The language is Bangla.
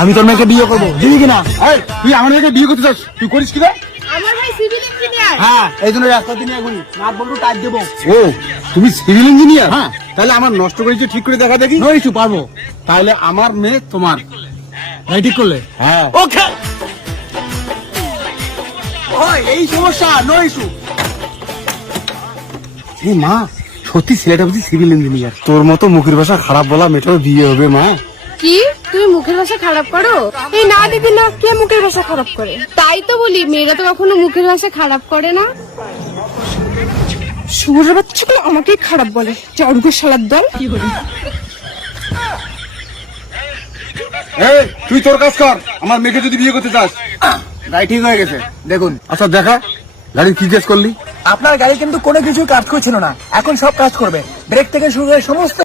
আমি তোর মেয়েকে বিয়ে করবো, দিবি কিনা? তুই আমার মেয়েকে বিয়ে করতে চাস, তুই করিস কি রে? আমার ভাই সিভিল ইঞ্জিনিয়ার। হ্যাঁ, এই জন্য রাস্তা দিয়ে এগুলি নাট বল্টু টাইট দেবো। ও, তুমি সিভিল ইঞ্জিনিয়ার? হ্যাঁ। তাহলে আমার নষ্ট করেছি, ঠিক করে দেখা দেখি। নো ইস্যু, পারবো। তাহলে আমার মেয়ে তোমার, ঠিক করলে? হ্যাঁ, ওকে। এই সমস্যা, নো ইস্যু। এই মা, সত্যি ছেলেটা বুঝি সিভিল ইঞ্জিনিয়ার। তোর মতো মুখের ভাষা খারাপ বলা মেয়েটার বিয়ে হবে মা। কি তুমি মুখের ভাষা খারাপ করো? এই না দিদি না, কে মুখের ভাষা খারাপ করে? তাই তো বলি, মেয়েরা তো কখনো মুখের ভাষা খারাপ করে না। শুয়োরের বাচ্চাগুলো আমাকেই খারাপ বলে, জর্গ শালার দল। এই, তুই তোর কাজ কর, আমার মেয়েকে যদি বিয়ে করতে চাস। গাড়ি ঠিক হয়ে গেছে, দেখুন। আচ্ছা দেখা, গাড়ির কি কেস করলি? আপনার গাড়ি কিন্তু কোনো কিছু কাজ করছিল না, এখন সব কাজ করবে। ব্রেক থেকে শুরু করে সমস্ত